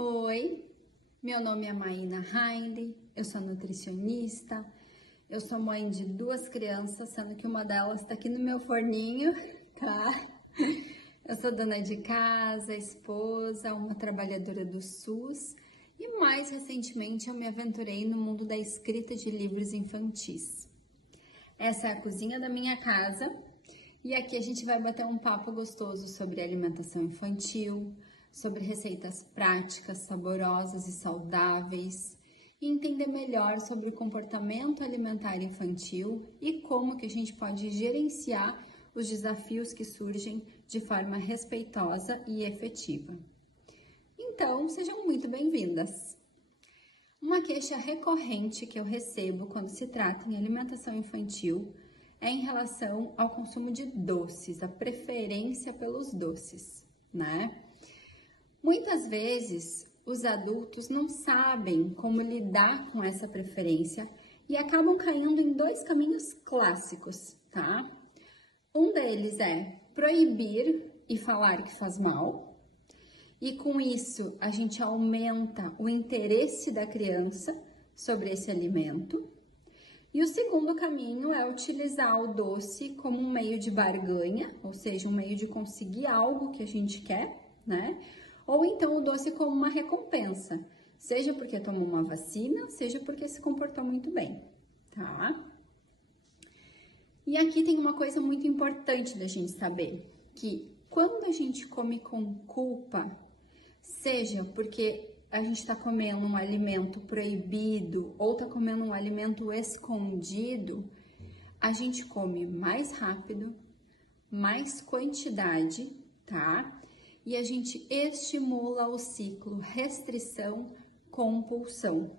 Oi, meu nome é Maína Heinle, eu sou nutricionista, eu sou mãe de 2 crianças, sendo que uma delas está aqui no meu forninho, tá? Eu sou dona de casa, esposa, uma trabalhadora do SUS e mais recentemente eu me aventurei no mundo da escrita de livros infantis. Essa é a cozinha da minha casa e aqui a gente vai bater um papo gostoso sobre alimentação infantil, sobre receitas práticas, saborosas e saudáveis, e entender melhor sobre o comportamento alimentar infantil e como que a gente pode gerenciar os desafios que surgem de forma respeitosa e efetiva. Então, sejam muito bem-vindas! Uma queixa recorrente que eu recebo quando se trata em alimentação infantil é em relação ao consumo de doces, a preferência pelos doces, né? Muitas vezes, os adultos não sabem como lidar com essa preferência e acabam caindo em 2 caminhos clássicos, tá? Um deles é proibir e falar que faz mal, e com isso a gente aumenta o interesse da criança sobre esse alimento. E o segundo caminho é utilizar o doce como um meio de barganha, ou seja, um meio de conseguir algo que a gente quer, né? Ou então o doce como uma recompensa, seja porque tomou uma vacina, seja porque se comportou muito bem, tá? E aqui tem uma coisa muito importante da gente saber, que quando a gente come com culpa, seja porque a gente está comendo um alimento proibido ou está comendo um alimento escondido, a gente come mais rápido, mais quantidade, tá? E a gente estimula o ciclo restrição-compulsão.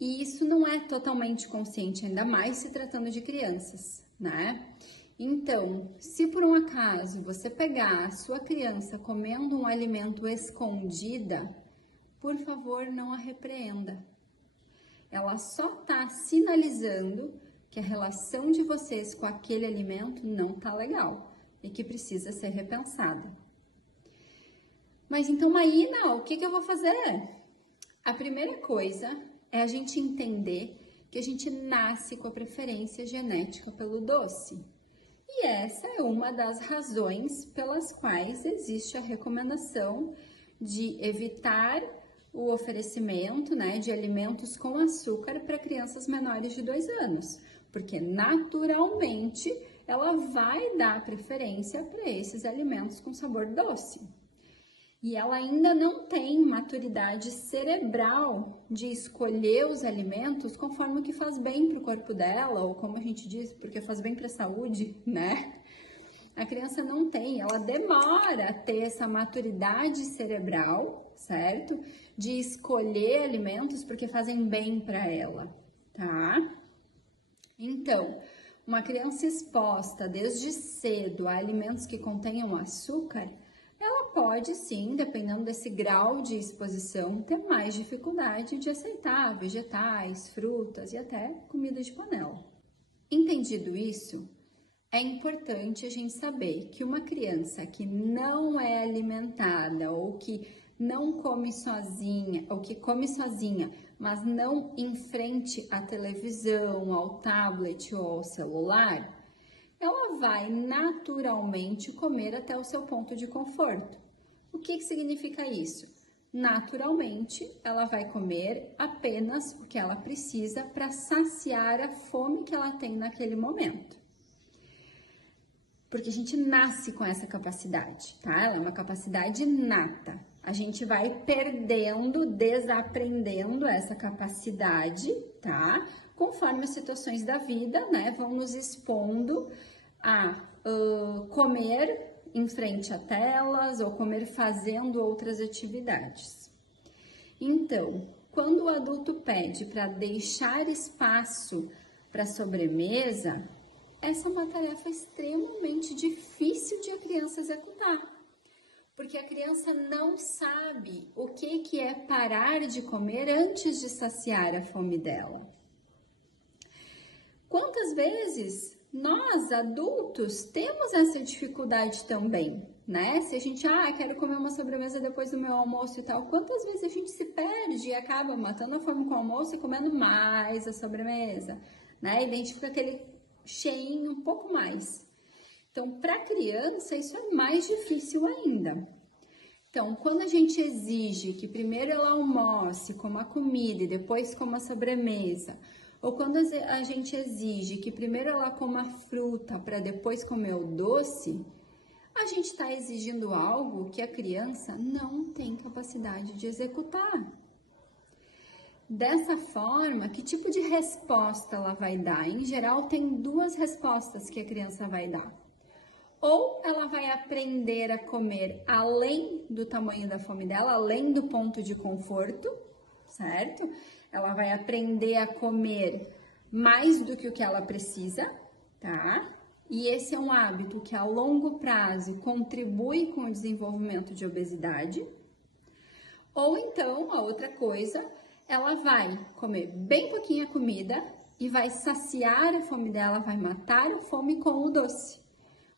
E isso não é totalmente consciente, ainda mais se tratando de crianças, né? Então, se por um acaso você pegar a sua criança comendo um alimento escondida, por favor, não a repreenda. Ela só está sinalizando que a relação de vocês com aquele alimento não tá legal e que precisa ser repensada. Mas então, Maína, o que eu vou fazer? A primeira coisa é a gente entender que a gente nasce com a preferência genética pelo doce. E essa é uma das razões pelas quais existe a recomendação de evitar o oferecimento, né, de alimentos com açúcar para crianças menores de 2 anos, porque naturalmente ela vai dar preferência para esses alimentos com sabor doce. E ela ainda não tem maturidade cerebral de escolher os alimentos conforme o que faz bem para o corpo dela, ou como a gente diz, porque faz bem para a saúde, né? A criança não tem, ela demora a ter essa maturidade cerebral, certo? De escolher alimentos porque fazem bem para ela, tá? Então, uma criança exposta desde cedo a alimentos que contenham açúcar, ela pode sim, dependendo desse grau de exposição, ter mais dificuldade de aceitar vegetais, frutas e até comida de panela. Entendido isso, é importante a gente saber que uma criança que não é alimentada ou que não come sozinha, ou que come sozinha, mas não em frente à televisão, ao tablet ou ao celular, ela vai naturalmente comer até o seu ponto de conforto. O que significa isso? Naturalmente, ela vai comer apenas o que ela precisa para saciar a fome que ela tem naquele momento. Porque a gente nasce com essa capacidade, tá? Ela é uma capacidade inata. A gente vai perdendo, desaprendendo essa capacidade, tá? Conforme as situações da vida, né, vão nos expondo a comer em frente a telas ou comer fazendo outras atividades. Então, quando o adulto pede para deixar espaço para sobremesa, essa é uma tarefa extremamente difícil de a criança executar, porque a criança não sabe o que é parar de comer antes de saciar a fome dela. Quantas vezes nós adultos temos essa dificuldade também, né? Se a gente, quero comer uma sobremesa depois do meu almoço e tal, quantas vezes a gente se perde e acaba matando a fome com o almoço e comendo mais a sobremesa, né? Identifica aquele cheinho um pouco mais. Então, para criança, isso é mais difícil ainda. Então, quando a gente exige que primeiro ela almoce, coma a comida e depois coma a sobremesa, ou quando a gente exige que primeiro ela coma a fruta para depois comer o doce, a gente está exigindo algo que a criança não tem capacidade de executar. Dessa forma, que tipo de resposta ela vai dar? Em geral, tem duas respostas que a criança vai dar. Ou ela vai aprender a comer além do tamanho da fome dela, além do ponto de conforto, certo? Ela vai aprender a comer mais do que o que ela precisa, tá? E esse é um hábito que a longo prazo contribui com o desenvolvimento de obesidade. Ou então, a outra coisa, ela vai comer bem pouquinha comida e vai saciar a fome dela, vai matar a fome com o doce.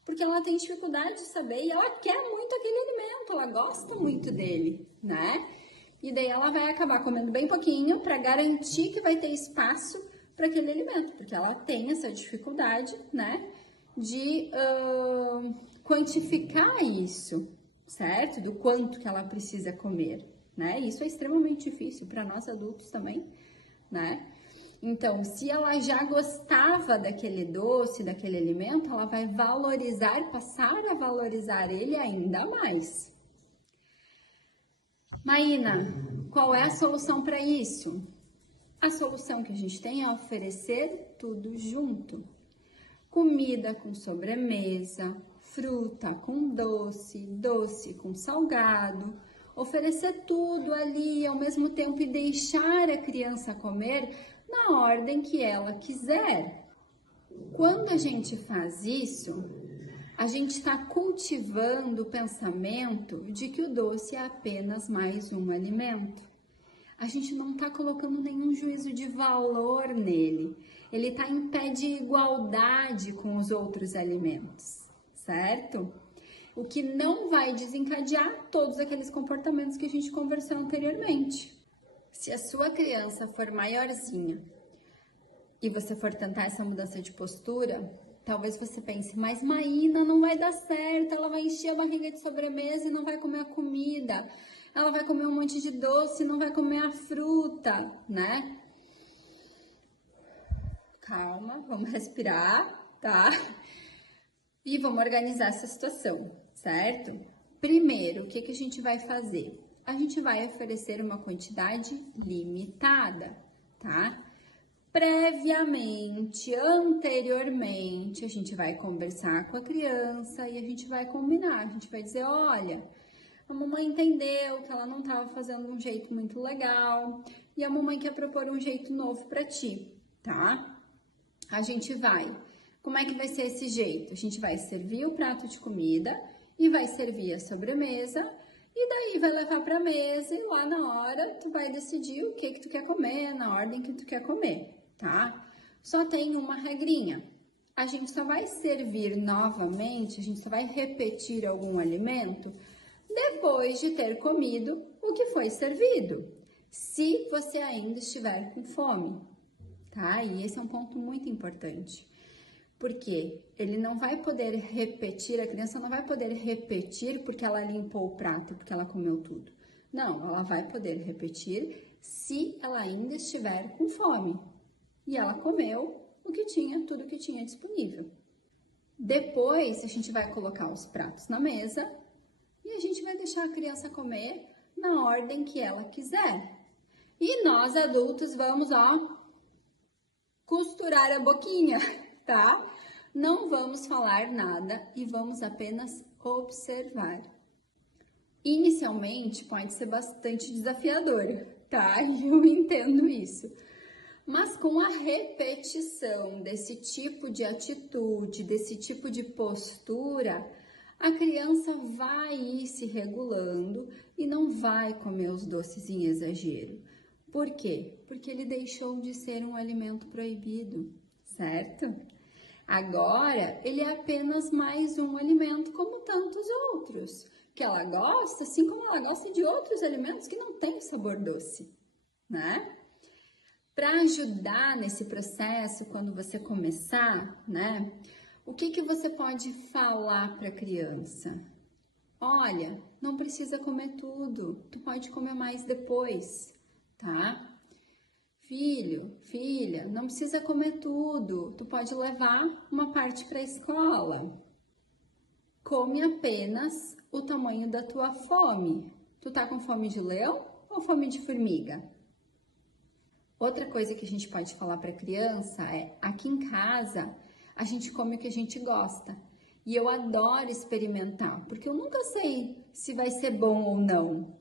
Porque ela tem dificuldade de saber e ela quer muito aquele alimento, ela gosta muito dele, né? E daí ela vai acabar comendo bem pouquinho para garantir que vai ter espaço para aquele alimento, porque ela tem essa dificuldade, né, de quantificar isso, certo? Do quanto que ela precisa comer, né? Isso é extremamente difícil para nós adultos também, né? Então, se ela já gostava daquele doce, daquele alimento, ela vai valorizar, passar a valorizar ele ainda mais. Maína, qual é a solução para isso? A solução que a gente tem é oferecer tudo junto. Comida com sobremesa, fruta com doce, doce com salgado. Oferecer tudo ali ao mesmo tempo e deixar a criança comer na ordem que ela quiser. Quando a gente faz isso, a gente está cultivando o pensamento de que o doce é apenas mais um alimento. A gente não está colocando nenhum juízo de valor nele. Ele está em pé de igualdade com os outros alimentos, certo? O que não vai desencadear todos aqueles comportamentos que a gente conversou anteriormente. Se a sua criança for maiorzinha e você for tentar essa mudança de postura, talvez você pense, mas Maína, não vai dar certo, ela vai encher a barriga de sobremesa e não vai comer a comida, ela vai comer um monte de doce e não vai comer a fruta, né? Calma, vamos respirar, tá? E vamos organizar essa situação, certo? Primeiro, o que a gente vai fazer? A gente vai oferecer uma quantidade limitada, tá? Previamente, anteriormente, a gente vai conversar com a criança e a gente vai combinar. A gente vai dizer, olha, a mamãe entendeu que ela não estava fazendo um jeito muito legal e a mamãe quer propor um jeito novo para ti, tá? A gente vai. Como é que vai ser esse jeito? A gente vai servir o prato de comida e vai servir a sobremesa e daí vai levar para a mesa e lá na hora tu vai decidir o que tu quer comer, na ordem que tu quer comer, tá? Só tem uma regrinha. A gente só vai servir novamente, a gente só vai repetir algum alimento depois de ter comido o que foi servido, se você ainda estiver com fome, tá? E esse é um ponto muito importante. Porque ele não vai poder repetir, a criança não vai poder repetir porque ela limpou o prato, porque ela comeu tudo. Não, ela vai poder repetir se ela ainda estiver com fome. E ela comeu o que tinha, tudo que tinha disponível. Depois, a gente vai colocar os pratos na mesa e a gente vai deixar a criança comer na ordem que ela quiser. E nós, adultos, vamos, costurar a boquinha, tá? Não vamos falar nada e vamos apenas observar. Inicialmente pode ser bastante desafiador, tá? Eu entendo isso. Mas com a repetição desse tipo de atitude, desse tipo de postura, a criança vai ir se regulando e não vai comer os doces em exagero. Por quê? Porque ele deixou de ser um alimento proibido, certo? Agora, ele é apenas mais um alimento como tantos outros, que ela gosta, assim como ela gosta de outros alimentos que não têm sabor doce, né? Para ajudar nesse processo, quando você começar, né? O que você pode falar para a criança? Olha, não precisa comer tudo, tu pode comer mais depois, tá? Filho, filha, não precisa comer tudo, tu pode levar uma parte para a escola. Come apenas o tamanho da tua fome. Tu tá com fome de leão ou fome de formiga? Outra coisa que a gente pode falar para a criança é: aqui em casa a gente come o que a gente gosta. E eu adoro experimentar, porque eu nunca sei se vai ser bom ou não.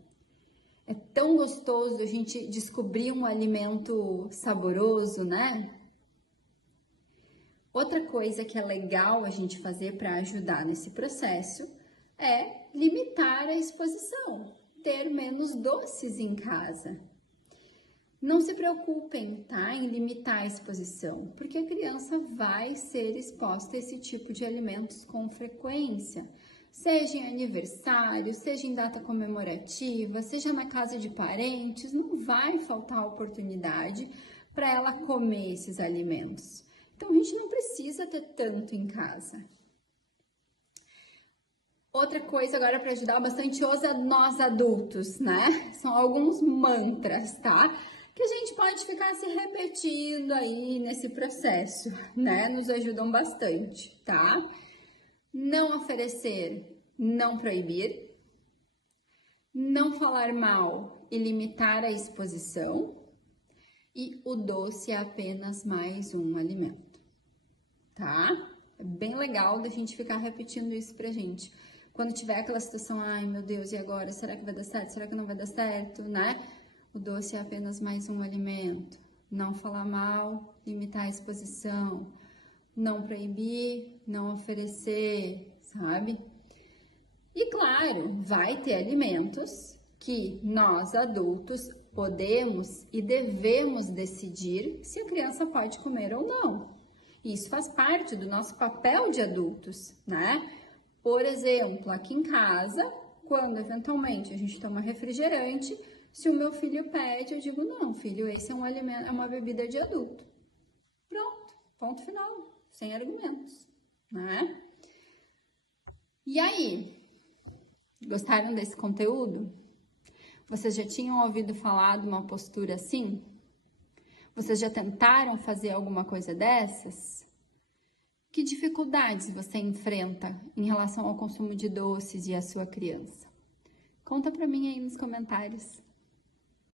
É tão gostoso a gente descobrir um alimento saboroso, né? Outra coisa que é legal a gente fazer para ajudar nesse processo é limitar a exposição, ter menos doces em casa. Não se preocupem, tá, em limitar a exposição, porque a criança vai ser exposta a esse tipo de alimentos com frequência, seja em aniversário, seja em data comemorativa, seja na casa de parentes, não vai faltar oportunidade para ela comer esses alimentos. Então a gente não precisa ter tanto em casa. Outra coisa agora para ajudar bastante nós adultos, né? São alguns mantras, tá? Que a gente pode ficar se repetindo aí nesse processo, né? Nos ajudam bastante, tá? Não oferecer, não proibir. Não falar mal e limitar a exposição. E o doce é apenas mais um alimento, tá? É bem legal da gente ficar repetindo isso pra gente. Quando tiver aquela situação, ai meu Deus, e agora? Será que vai dar certo? Será que não vai dar certo, né? O doce é apenas mais um alimento. Não falar mal, limitar a exposição, não proibir, não oferecer, sabe? E claro, vai ter alimentos que nós adultos podemos e devemos decidir se a criança pode comer ou não. Isso faz parte do nosso papel de adultos, né? Por exemplo, aqui em casa, quando eventualmente a gente toma refrigerante, se o meu filho pede, eu digo: não, filho, esse é um alimento, é uma bebida de adulto. Pronto, ponto final, sem argumentos, né? E aí, gostaram desse conteúdo? Vocês já tinham ouvido falar de uma postura assim? Vocês já tentaram fazer alguma coisa dessas? Que dificuldades você enfrenta em relação ao consumo de doces e a sua criança? Conta pra mim aí nos comentários.